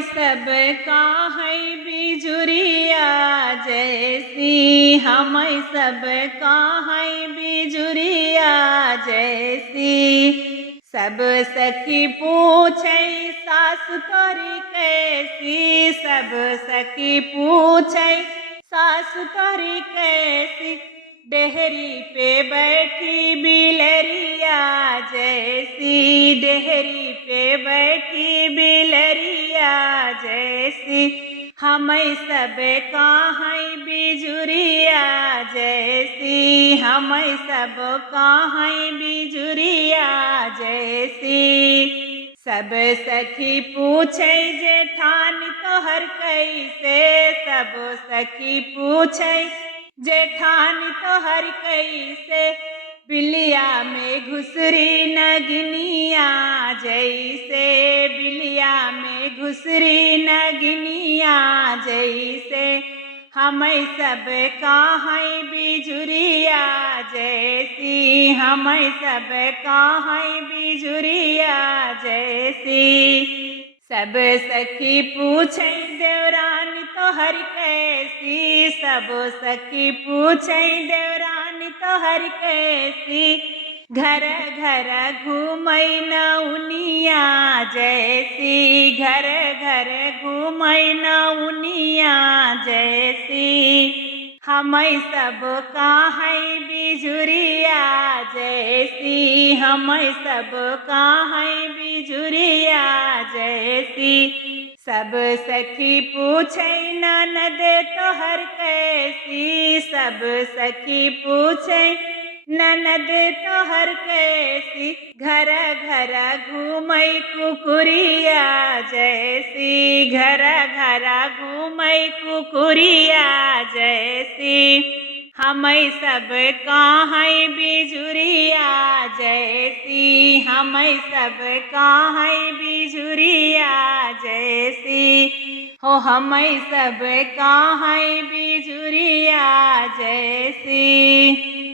सब काहै बिजुरिया जैसी, हम सब काहै बिजुरिया जैसी। सब सखी पूछै सास तोरी कैसी, सब सखी पूछै सास तोरी कैसी। डेहरी पे बैठी बिलरिया जैसी, डेहरी पे बैठी बिलरिया जैसी। हम सब काहै बिजुरिया जैसी, हम सब काहै बिजुरिया जैसी। सब सखी पूछै जेठानी तोहर कैसे, सब सखी पूछै जेठानी तोहर कैसे। बिलिया में घुसरी नगिनिया जैसे, बिलिया में घुसरी नगिनिया जैसे। हम सब काहै बिजुरिया जैसी, हम सब काहै बिजुरिया जैसी। सब सखी पूछै देवरानी तोहर कैसी, सब सखी पूछै देवरानी तोहर कैसी। घर घर घूमै नौनिया जैसी, घर घर घूमै नौनिया जैसी। हम सब काहै बिजुरिया जैसी, हम सब काहै बिजुरिया जैसी। सब सखी पूछै ननद तोहर कैसी, सब सखी पूछै ननद तोहर कैसी। घर घर घूमै कुकुरिया जैसी, घर घर घूमै कुकुरिया जैसी। हम सब काहै बिजुरिया जैसी, हम सब काहै बिजुरिया जैसी। हो हम सब काहै बिजुरिया जैसी।